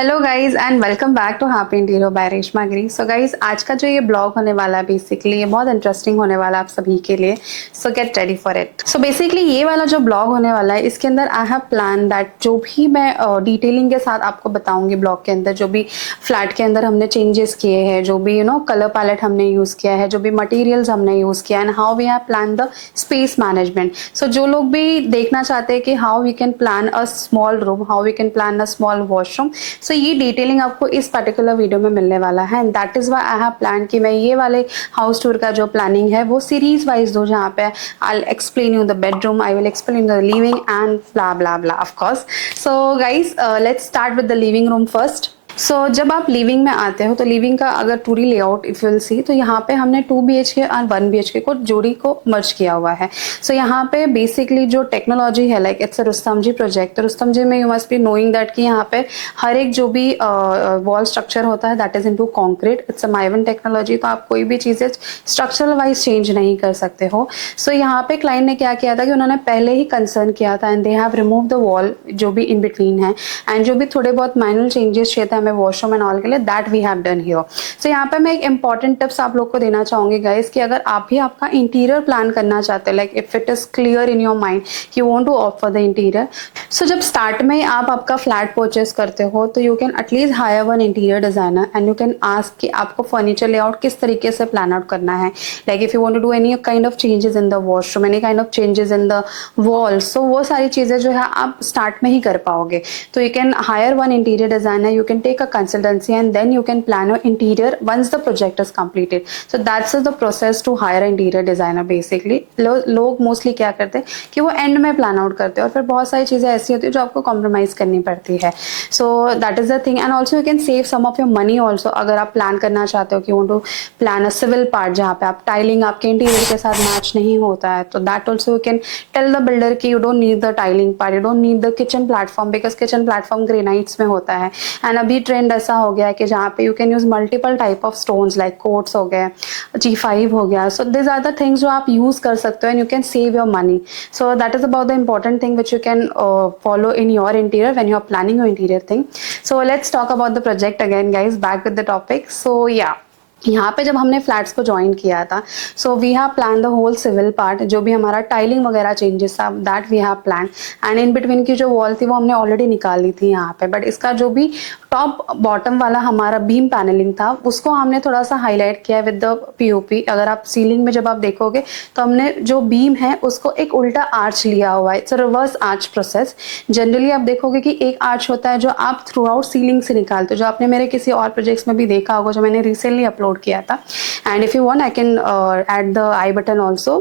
Hello guys and welcome back to happy interior by Reshma Giri. So guys, आज का जो ये ब्लॉग होने वाला है बेसिकली ये बहुत इंटरेस्टिंग होने वाला है आप सभी के लिए। सो get ready for it. So basically ये वाला जो ब्लॉग होने वाला है इसके अंदर आई हैव प्लान दैट जो भी मैं डिटेलिंग के साथ आपको बताऊंगी ब्लॉग के अंदर, जो भी फ्लैट के अंदर हमने चेंजेस किए हैं, जो भी कलर पैलेट हमने यूज किया है, जो भी मटीरियल्स हमने यूज किया and how we have plan the space management. So जो लोग भी देखना चाहते हैं कि how we can plan a small room, how we can plan a small washroom, so ये डिटेलिंग आपको इस पर्टिकुलर वीडियो में मिलने वाला है and that is why I have plan कि मैं ये वाले हाउस टूर का जो प्लानिंग है वो सीरीज वाइज दो, जहाँ पे I explain you the bedroom, I will explain the living and blah blah blah of course. So guys, let's start with the living room first. So जब आप living में आते हो तो लिविंग का अगर पूरी layout if you will see तो यहाँ पे हमने 2 BHK और 1 BHK को जोड़ी को मर्ज किया हुआ है। सो यहाँ पे बेसिकली जो टेक्नोलॉजी है like it's a Rustam ji project, तो रुस्तम जी में you must be knowing that कि यहाँ पे हर एक जो भी वॉल स्ट्रक्चर होता है that is into concrete, it's a माइवन technology. तो आप कोई भी चीजें स्ट्रक्चरल वाइज चेंज नहीं कर सकते हो। सो यहाँ पे क्लाइंट ने क्या किया था कि उन्होंने पहले ही कंसर्न किया था and they have remove the wall जो भी इन बिटवीन है एंड जो भी थोड़े बहुत माइनर चेंजेस चाहिए थे हमें वॉशरूम एंड ऑल के लिए, that we have done here. So यहाँ पे मैं एक इंपॉर्टेंट टिप्स आप लोग को देना चाहूंगी गाइस कि अगर आप भी आपका इंटीरियर प्लान करना चाहते हो, like if it is clear in your mind कि you want to opt for the interior, so जब स्टार्ट में आप आपका फ्लैट परचेस करते हो तो you can at least hire one interior designer and you can ask कि आपको फर्नीचर लेआउट किस तरीके से प्लान आउट करना है। Like if you want to do any kind of changes in the washroom, any kind of changes in the wall, so वो सारी चीजें जो है आप स्टार्ट में ही कर पाओगे। तो you can hire one interior designer, you can take a consultancy and then you can plan your interior once the project is completed. So that's the process to hire an interior designer basically. लोग mostly क्या करते हैं कि वो and में plan out करते हैं और फिर बहुत सारी चीजें ऐसी होती है जो आपको कॉम्प्रोमाइज करनी पड़ती है। So that is the thing and also you can save some of your money also. अगर आप प्लान करना चाहते हो कि want to plan a civil part जहाँ पे आप टाइलिंग आपके इंटीरियर के साथ मैच नहीं होता है, तो that also you can tell the builder कि you don't need the tiling part, you don't need the kitchen platform because kitchen platform granites में होता है एंड अभी ट्रेंड ऐसा हो गया है कि जहाँ पे you can use multiple type of stones like quartz हो गए, G5 हो गया। So this are the things जो आप यूज कर सकते हो and you can save your money. So that is about the important thing which you can follow in your interior when you are planning your interior thing. So let's talk about the project again guys, back with the topic. So या यहाँ पे जब हमने flats को join किया था so we have plan the whole civil part, जो भी हमारा टाइलिंग वगैरह चेंजेस था that we have plan and in between की जो वॉल थी वो हमने ऑलरेडी निकाल ली थी यहाँ पे, बट इसका जो भी टॉप बॉटम वाला हमारा बीम पैनलिंग था उसको हमने थोड़ा सा हाईलाइट किया विद द पीओपी। अगर आप सीलिंग में जब आप देखोगे तो हमने जो बीम है उसको एक उल्टा आर्च लिया हुआ है, it's reverse arch process. Generally आप देखोगे कि एक आर्च होता है जो आप थ्रू आउट सीलिंग से निकालते हो, जो आपने मेरे किसी और प्रोजेक्ट्स में भी देखा होगा जो मैंने रिसेंटली अपलोड किया था। And if you want I can add the I button also.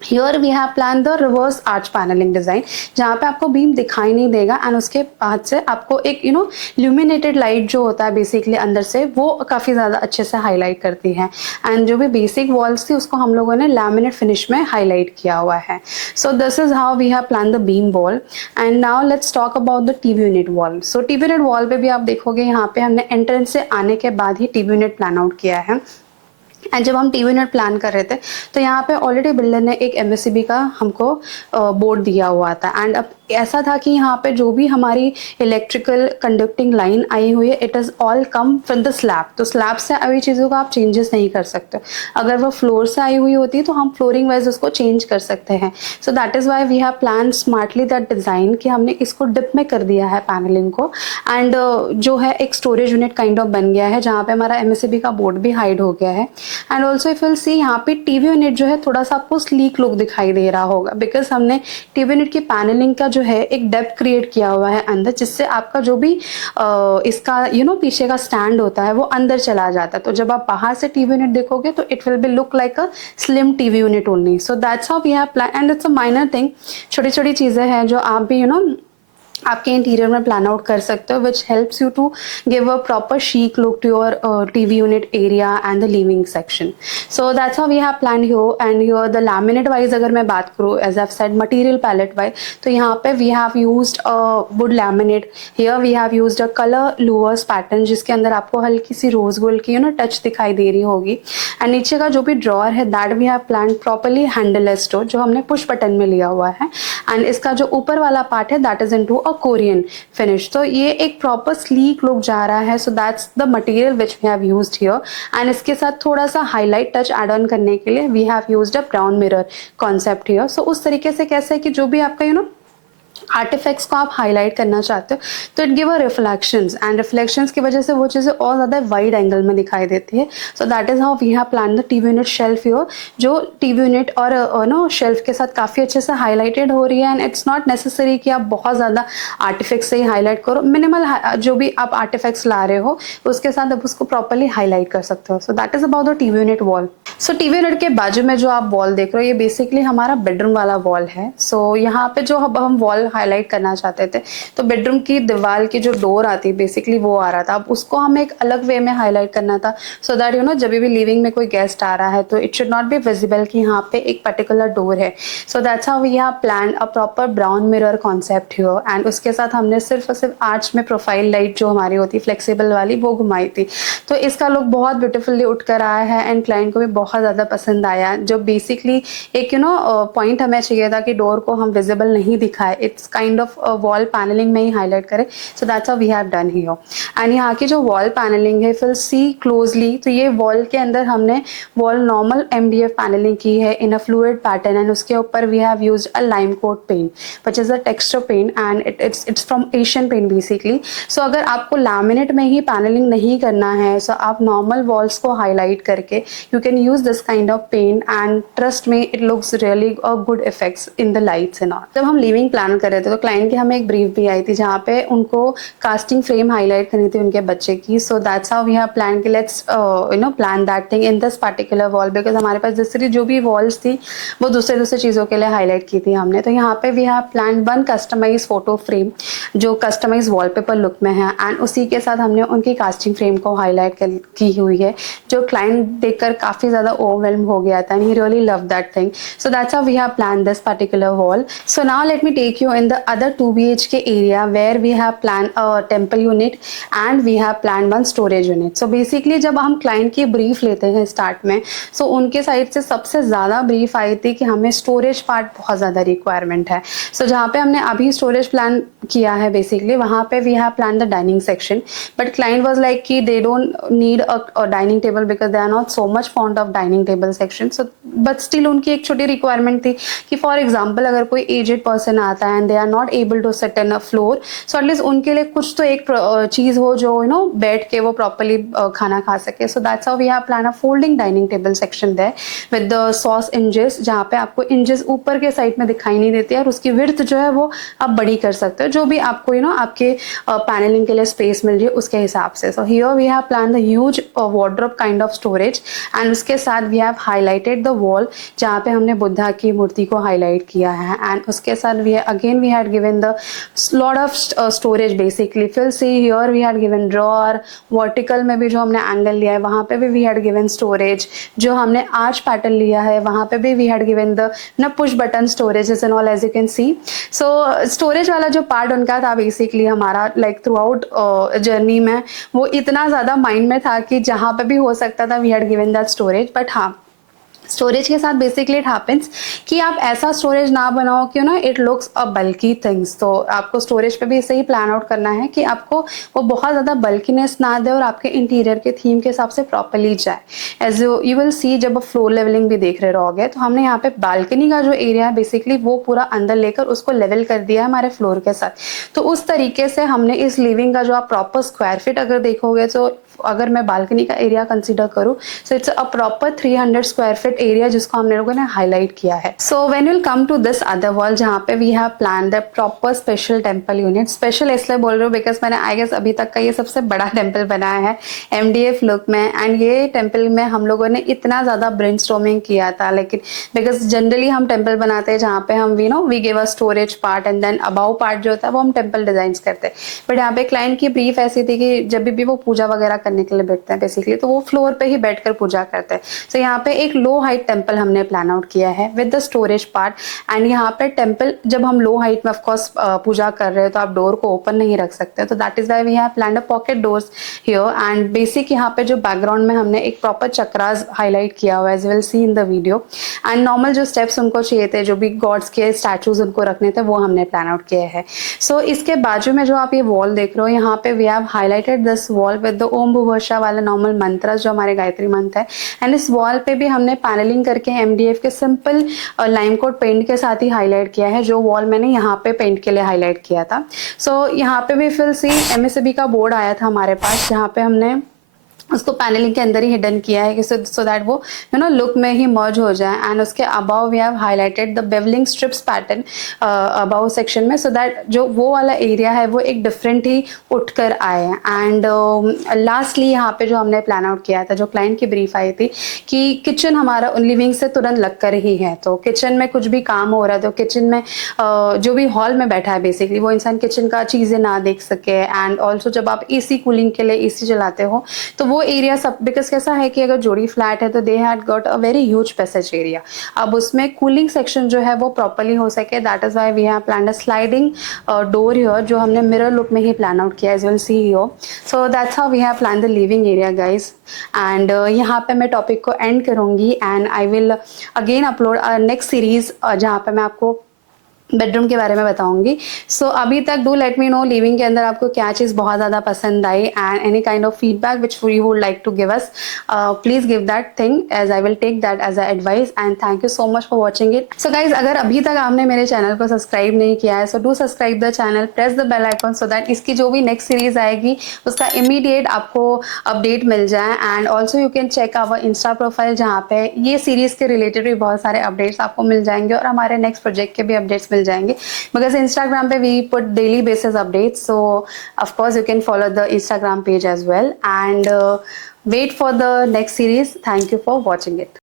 Here we have planned the reverse arch paneling design, जहाँ पे आपको बीम दिखाई नहीं देगा एंड उसके बाद से आपको एक ल्यूमिनेटेड लाइट जो होता है बेसिकली अंदर से वो काफ़ी ज़्यादा अच्छे से हाईलाइट करती है एंड जो भी बेसिक वॉल्स थी उसको हम लोगों ने लैमिनेट फिनिश में हाईलाइट किया हुआ है। So this is how we have plan the beam wall and now let's talk about the TV unit wall. So TV unit wall पे भी आप देखोगे यहाँ पे हमने एंट्रेंस से आने के बाद ही टीवी यूनिट प्लान आउट किया है एंड जब हम टीवी यूनिट प्लान कर रहे थे तो यहाँ पे ऑलरेडी बिल्डर ने एक MSCB का हमको बोर्ड दिया हुआ था एंड अब ऐसा था कि यहाँ पे जो भी हमारी इलेक्ट्रिकल कंडक्टिंग लाइन आई हुई है it is all come from the slab, तो स्लैब से आई हुई चीज़ों का आप चेंजेस नहीं कर सकते। अगर वो फ्लोर से आई हुई होती तो हम फ्लोरिंग वाइज उसको चेंज कर सकते हैं। So that is why we have plan smartly that design कि हमने इसको डिप में कर दिया है पैनलिंग को एंड जो है एक स्टोरेज यूनिट काइंड ऑफ बन गया है जहाँ पे हमारा MSCB का बोर्ड भी हाइड हो गया है and also if will see यहाँ पे टीवी यूनिट जो है थोड़ा सा आपको स्लीक लुक दिखाई दे रहा होगा बिकॉज हमने टीवी यूनिट की पैनलिंग का जो है एक डेप्थ क्रिएट किया हुआ है अंदर, जिससे आपका जो भी इसका पीछे का स्टैंड होता है वो अंदर चला जाता है। तो जब आप बाहर से टीवी यूनिट देखोगे तो it will be look like a slim TV unit only. So that's how we have plan and it's a minor thing, छोटी छोटी चीजें हैं जो आप भी आपके इंटीरियर में प्लान आउट कर सकते हो which helps you to give a proper chic look to your TV unit area and the living section. So that's how we have plan here and here the laminate wise अगर मैं बात करूँ as I said material palette wise, तो यहाँ पे we have used wood laminate, here we have used a colour louvers pattern जिसके अंदर आपको हल्की सी रोज गोल्ड की टच दिखाई दे रही होगी एंड नीचे का जो भी ड्रॉअर है that we have plan properly handleless door जो हमने पुश बटन में लिया हुआ है एंड इसका जो ऊपर वाला पार्ट है that is into a Korean finish. तो ये एक प्रॉपर स्लीक लुक जा रहा है। So that's the material which we have used here. And इसके साथ थोड़ा सा हाईलाइट टच ऐड ऑन करने के लिए we have used a brown mirror concept here. So उस तरीके से कैसे है कि जो भी आपका आर्टिफैक्ट्स को आप हाईलाइट करना चाहते हो तो it give a reflections, and reflections की वजह से वो चीज़ें और ज़्यादा वाइड एंगल में दिखाई देती है। So that is how we have plan the TV unit shelf here, जो टीवी यूनिट और नो शेल्फ के साथ काफ़ी अच्छे से हाईलाइटेड हो रही है। एंड इट्स नॉट नेसेसरी कि आप बहुत ज़्यादा आर्टिफैक्ट्स से ही हाईलाइट करो, मिनिमल जो भी आप आर्टिफैक्ट्स ला रहे हो उसके साथ आप उसको प्रॉपरली हाईलाइट कर सकते हो। सो that is about the TV unit wall. So TV unit के बाजू में जो आप वॉल देख रहे हो ये बेसिकली हमारा बेडरूम वाला वॉल है। सो यहाँ पे जो अब हम वॉल हाईलाइट करना चाहते थे तो बेडरूम की दीवार की जो डोर आती है बेसिकली वो आ रहा था, अब उसको हमें एक अलग वे में हाईलाइट करना था सो दैट जब भी लिविंग में कोई गेस्ट आ रहा है तो it should not be visible कि यहाँ पे एक पर्टिकुलर डोर है। So that's how we have planned a proper brown mirror concept here. And उसके साथ हमने सिर्फ और सिर्फ आर्च में प्रोफाइल लाइट जो हमारी होती है फ्लेक्सिबल वाली वो घुमाई थी। तो इसका लुक बहुत ब्यूटीफुली उठ कर आया है एंड क्लाइंट को भी बहुत ज़्यादा पसंद आया। जो बेसिकली एक पॉइंट हमें चाहिए था कि डोर को हम विजिबल नहीं दिखाए, it's kind of wall paneling में ही हाईलाइट करें। So that's how we have done here. And यहाँ की जो वॉल पैनलिंग है फिर सी क्लोजली, तो ये वॉल के अंदर हमने वॉल नॉर्मल MDF पैनलिंग की है in a fluid pattern. And उसके ऊपर we have used a lime coat paint which is a texture paint and it's from Asian Paint basically. So अगर आपको लैमिनेट में ही पैनलिंग नहीं करना है सो आप नॉर्मल वॉल्स को हाईलाइट करके you can use this kind of paint and trust में it looks really good effects in the lights and all. जब हम लिविंग प्लान कर रहे थे तो क्लाइंट की हमें एक ब्रीफ भी आई थी जहाँ पे उनको कास्टिंग फ्रेम हाईलाइट करनी थी उनके बच्चे की। So that's how we have plan कि let's plan that thing in this particular wall, because हमारे पास दूसरी जो भी वॉल्स थी वो दूसरे दूसरे चीज़ों के लिए हाईलाइट की थी हमने। तो यहाँ पे we have plan one customize photo frame जो कस्टमाइज वॉलपेपर लुक में है एंड उसी के साथ हमने उनकी कास्टिंग फ्रेम को हाईलाइट की हुई है जो क्लाइंट देखकर काफ़ी ज़्यादा ओवरवेल्म हो गया था and he really love that thing. So that's how we have plan this particular wall. So now let me take you in the other 2 BHK area where we have planned a temple unit and we have planned one storage unit. So basically जब हम client की brief लेते हैं start में so उनके side से सबसे ज़्यादा brief आई थी कि हमें storage part बहुत ज़्यादा requirement है। So जहाँ पे हमने अभी storage plan किया है basically वहाँ पे we have planned the dining section but client was like कि they don't need a dining table because they are not so much fond of dining table section. So but still उनकी एक छोटी requirement थी कि for example अगर कोई aged person आता है and they are not able to sit in a floor so at least उनके लिए कुछ तो एक चीज हो जो बैठ के वो properly खाना खा सके। So that's how we have planned a folding dining table section there with the sauce hinges जहाँ पे आपको hinges ऊपर के साइड में दिखाई नहीं देती है और उसकी width जो है वो आप बड़ी कर सकते हो जो भी आपको आपके पैनलिंग के लिए स्पेस मिल रही है उसके हिसाब से। So here we have planned the huge wardrobe kind of storage and उसके साथ we have highlighted the wall जहाँ पे हमने बुद्धा की मूर्ति को हाईलाइट किया है एंड उसके साथ again we had given the lot of storage basically। फिर see here we had given drawer, vertical में भी जो हमने एंगल लिया है वहाँ पे भी we had given storage, जो हमने आर्च पैटर्न लिया है वहाँ पे भी we had given the push button storages and all as you can see। so storage वाला जो पार्ट उनका था बेसिकली हमारा like throughout जर्नी में वो इतना ज़्यादा माइंड में था कि जहाँ पे भी हो सकता था we had given that storage। But हाँ स्टोरेज के साथ बेसिकली इट हैपेंस कि आप ऐसा स्टोरेज ना बनाओ कि it looks a bulky things. तो आपको स्टोरेज पे भी इसे ही प्लान आउट करना है कि आपको वो बहुत ज़्यादा बल्कीनेस ना दे और आपके इंटीरियर के थीम के हिसाब से प्रॉपरली जाए। एज यू विल सी जब आप फ्लोर लेवलिंग भी देख रहे रहोगे तो हमने यहाँ पे बालकनी का जो एरिया है बेसिकली वो पूरा अंदर लेकर उसको लेवल कर दिया है हमारे फ्लोर के साथ। तो उस तरीके से हमने इस लिविंग का जो आप प्रॉपर स्क्वायर फीट अगर देखोगे तो अगर मैं बालकनी का एरिया कंसीडर करूँ so it's a proper 300 square feet area जिसको हमने लोगों ने हाईलाइट किया है। So when will come to this other wall जहाँ पे we have plan the proper special temple unit. Special इसलिए बोल रही हूँ बिकॉज मैंने आई गेस अभी तक का ये सबसे बड़ा टेम्पल बनाया है MDF लुक में एंड ये टेम्पल में हम लोगों ने इतना ज़्यादा ब्रेनस्टॉर्मिंग किया था लेकिन बिकॉज जनरली हम टेम्पल बनाते हैं जहाँ पे हम we give a storage part and then above part जो होता है वो हम टेम्पल डिजाइन करते हैं। बट यहाँ पे क्लाइंट की ब्रीफ ऐसी थी कि जब भी वो पूजा वगैरह करने के लिए बैठते हैं बेसिकली तो वो फ्लोर पे ही बैठकर पूजा करते हैं। सो यहाँ पे एक लो हाइट टेम्पल हमने प्लान आउट किया है with the storage part. And यहाँ पे टेम्पल जब हम लो हाइट में ऑफकोर्स पूजा कर रहे हो तो आप डोर को ओपन नहीं रख सकते, तो that is why we have planned a pocket doors here. And basic यहाँ पे जो बैकग्राउंड में हमने एक प्रॉपर चक्रास हाईलाइट किया हुआ है, as will see in the video. And normal जो स्टेप्स उनको चाहिए थे, जो भी गॉड्स के स्टैचूज उनको रखने थे, वो हमने प्लान आउट किया है। सो इसके बाजू में जो आप ये वॉल देख रहे हो, यहाँ पे we have highlighted this wall with the Om भुवर्षा वाला नॉर्मल मंत्र जो हमारे गायत्री मंत्र है। एंड इस वॉल पे भी हमने पैनलिंग करके MDF के सिंपल लाइम कोट पेंट के साथ ही हाईलाइट किया है, जो वॉल मैंने यहाँ पे पेंट के लिए हाईलाइट किया था। सो यहाँ पे भी फिर सी MSCB का बोर्ड आया था हमारे पास, जहाँ पे हमने उसको पैनलिंग के अंदर ही हिडन किया है कि सो दैट वो लुक में ही मर्ज हो जाए। एंड उसके above we have highlighted the beveling strips pattern above section में, सो दैट जो वो वाला एरिया है वो एक डिफरेंट ही उठकर आए। एंड लास्टली यहाँ पे जो हमने प्लान आउट किया था, जो क्लाइंट की ब्रीफ आई थी कि किचन हमारा लिविंग से तुरंत लगकर ही है, तो किचन में कुछ भी काम हो रहा है तो किचन में जो भी हॉल में बैठा है बेसिकली वो इंसान किचन का चीज़ें ना देख सके। एंड ऑल्सो जब आप AC कूलिंग के लिए AC चलाते हो तो वो एरिया सब, बिकॉज कैसा है कि अगर जोड़ी फ्लैट है तो they had got a very huge passage area, अब उसमें कूलिंग सेक्शन जो है वो प्रॉपर्ली हो सके, that is why we have planned a sliding door here, जो हमने मिरर लुक में ही प्लान आउट किया, as will see here. So that's how we have plan the living area guys. And यहाँ पे मैं टॉपिक को एंड करूंगी and I will again upload next series जहाँ पे मैं आपको बेडरूम के बारे में बताऊंगी। सो अभी तक do let me know living के अंदर आपको क्या चीज़ बहुत ज़्यादा पसंद आई, and any kind of feedback which you would like to give us, please give that thing as I will take that as a advice. And thank you so much for watching it. So guys, अगर अभी तक आपने मेरे channel को subscribe नहीं किया है, so do subscribe the channel, press the bell icon, so that इसकी जो भी नेक्स्ट सीरीज आएगी उसका इमीडिएट आपको अपडेट मिल जाए। And also you can check our insta profile, जहाँ पे ये सीरीज के रिलेटेड भी बहुत सारे अपडेट्स आपको मिल जाएंगे और हमारे नेक्स्ट प्रोजेक्ट के भी अपडेट्स मिल जाएंगे, because Instagram पे we put daily basis updates, so of course you can follow the Instagram page as well, and wait for the next series. Thank you for watching it.